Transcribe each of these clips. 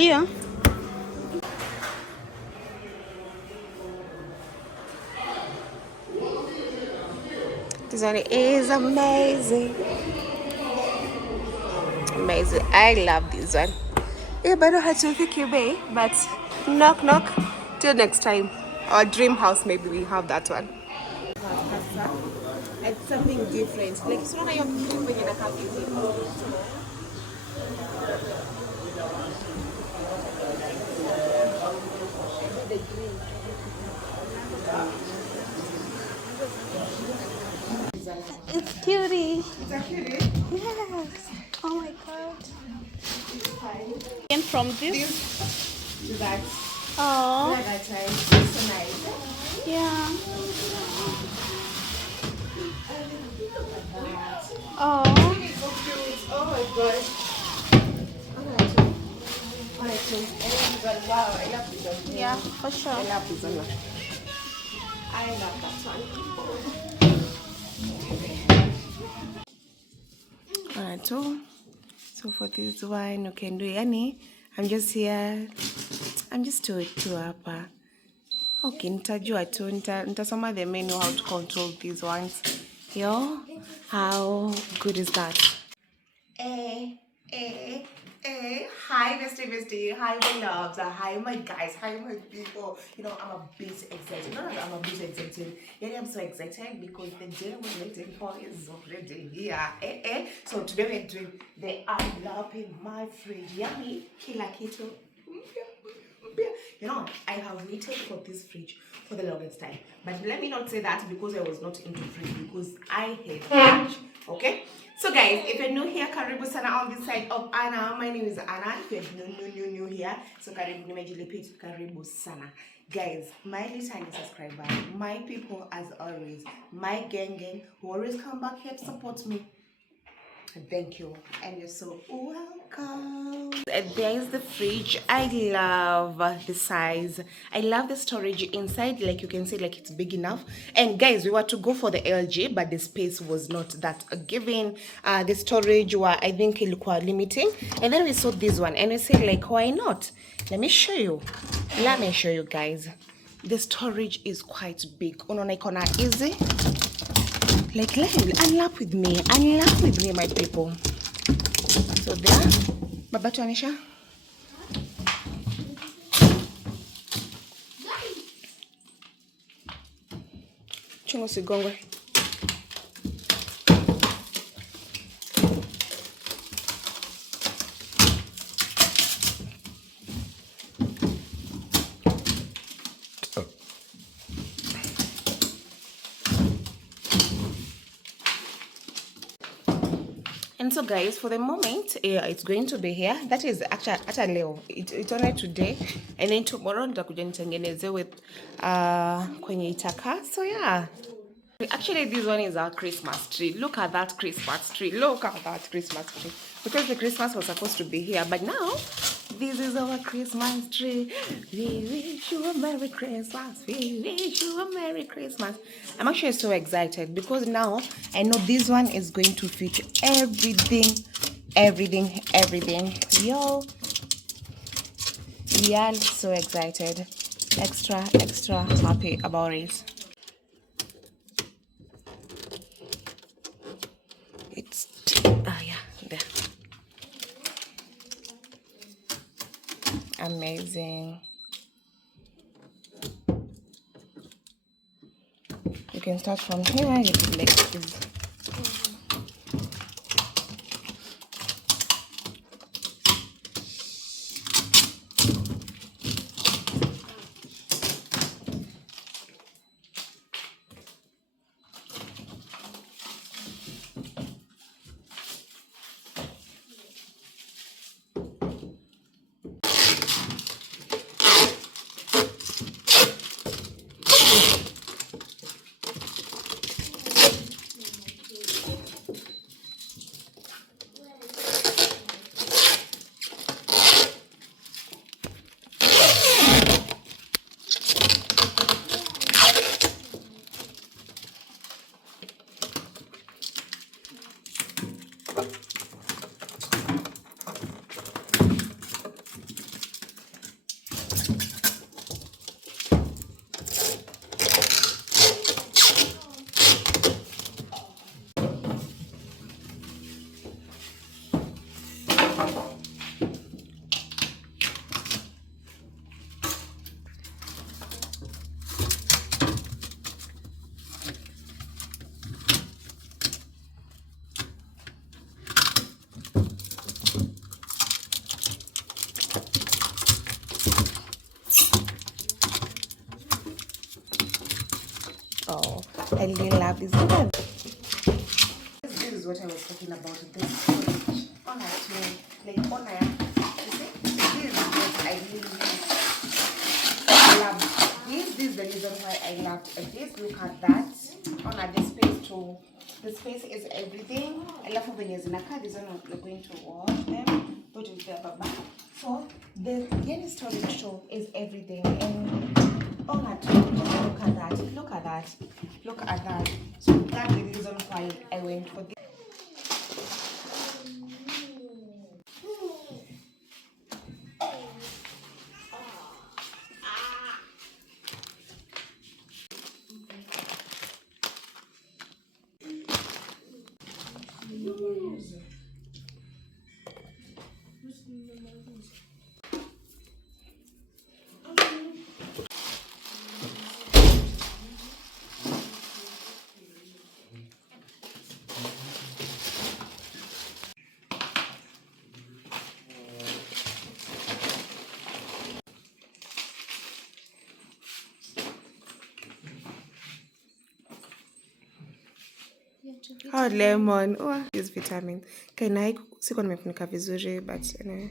Tulia. This one is amazing. Amazing. I love this one. Yeah, but I don't have to pick you, babe. But knock knock. Till next time. Or dream house, maybe we have that one. It's something different. Like it's not like you're when you're It's cutie. It's a cutie? Yes. Oh my god. And from this? That. Oh. That time. It's so nice. Yeah. Oh. It's so cute. Oh my god. Wow, I love this one. Yeah, for sure. I love this one. I love that one. Alright, so for this one, you can do yani. I'm just here. I'm just to hapa. Okay, nitajua tu. Nitasoma the menu how to control these ones. Yo, how good is that? Hi, bestie. Hi, my loves. Hi, my guys. Hi, my people. You know, I'm a bit excited. No, I'm a bit excited. Yeah, I'm so excited because the day we're waiting for is already here. So today we're doing the unwrapping my fridge. Yummy, kila kitu. You know, I have waited for this fridge for the longest time. But let me not say that because I was not into fridge, because I hate fridge. Okay? So guys, if you're new here, karibu sana on this side of Anna. My name is Anna. If you're new here, so karibu nimejilipit, karibu sana. Guys, my returning subscriber, my people as always, my gang who always come back here to support me. Thank you, and you're so welcome. There is the fridge. I love the size. I love the storage inside. Like you can see, like it's big enough. And guys, we were to go for the LG, but the space was not that given. The storage were, I think, ilikuwa limiting. And then we saw this one, and we said, like, why not? Let me show you. Let me show you guys. The storage is quite big. Unaona iko easy. Like, unwrap with me, my people. So there, Baba Tuanisha. Chungo sigongwe. And so guys, for the moment, it's going to be here. That is actually leo. It's only today, and then tomorrow nitakuja nitengeneze with kwenye itaka. So yeah. Actually, this one is our Christmas tree. Look at that Christmas tree. Look at that Christmas tree. Because the Christmas was supposed to be here, but now this is our Christmas tree. We wish you a Merry Christmas. We wish you a Merry Christmas. I'm actually so excited because now I know this one is going to fit everything. Yo, yeah, so excited. Extra happy about it. It's yeah, there. Amazing. You can start from here. You can like this. really love this. Look at this is what I was talking about. This storage. On actually, like on a, you see, this is what I really love. This is the reason why I loved this. Look at that. On the space too. The space is everything. I love when there's a card. These are not going to wash them. Put it there, baba. So the Yenny storage too is everything. And on that too, just look at that. Look at that. Look at that. So that's the reason why I went for this. Oh, lemon. Oh, use vitamin. Kainai siko nimefunika vizuri, but anyway.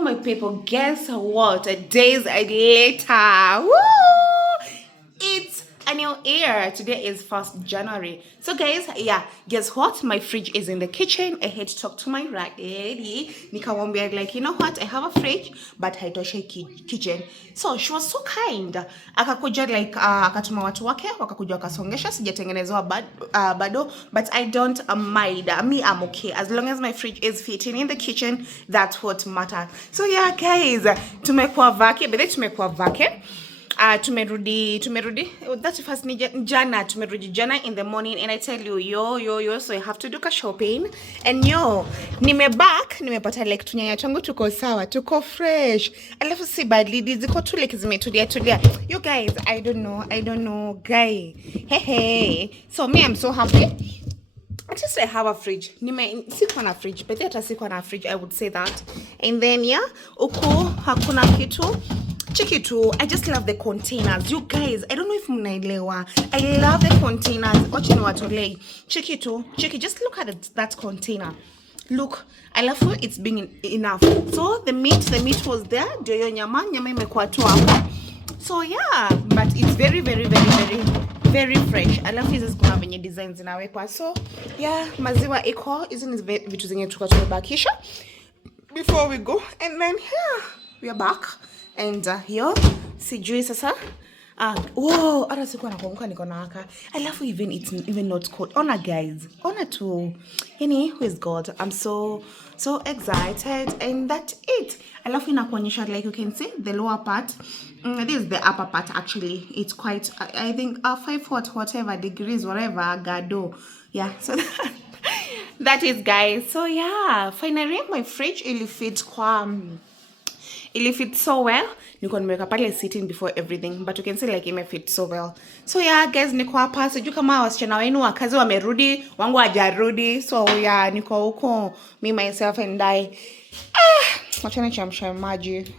My people, guess what? Days later, woo! It's a new year. Today is 1st January. So guys, yeah, guess what? My fridge is in the kitchen. I had to talk to my lady. Nikamwambia like, you know what? I have a fridge, but haitoshi kitchen. So she was so kind. Akakuja like akatuma watu wake, wakakuja wakasongesha, sijatengenezewa bado, but I don't mind. Me, I'm okay. As long as my fridge is fitting in the kitchen, that's what matters. So yeah, guys, tumekuwa vake. Tumerudi that's first jana tumerudi jana in the morning, and I tell you yo, so I have to do ka shopping, and nimepata like tunyanya changu tuko sawa, tuko fresh, alafu si badly ziko tu like zimetulia. You guys, I don't know guy, hey, so me, I'm so happy. At least I have a fridge. Sikuwa na fridge, but hata sikuwa na fridge, I would say that. And then yeah, uko hakuna kitu. Check it too. I just love the containers. You guys, I don't know if mnaelewa. I love the containers. Watching what olay. Check it too. Check it. Just look at that container. Look, I love it. It's being enough. So the meat was there. Ndio nyama imekuwa tu hapo. So yeah, but it's very fresh. I love hizi kuna venye designs zinawekwa. So yeah, maziwa iko. Hizi ni vitu zenye tumebakisha before we go. And then yeah, we are back. And here, sijui sasa. Whoa, hata sikuwa nakumbuka niko na haka. I love even it's even not cold. Honor guys. Honor to who is God. I'm so excited, and that's it. I love inakuonyesha, like you can see the lower part. This is the upper part actually. It's quite I think 5 whatever degrees, whatever gado. Yeah, so that is guys. So yeah, finally my fridge really fits Ili fit so well. Niko nimeweka pale sitting before everything, but you can see like ime fit so well. So yeah guys, niko hapa sijui kama wasichana wenu wa kazi wamerudi, wangu hajarudi. So yeah, niko huko me myself and I. Acha nichemshe maji.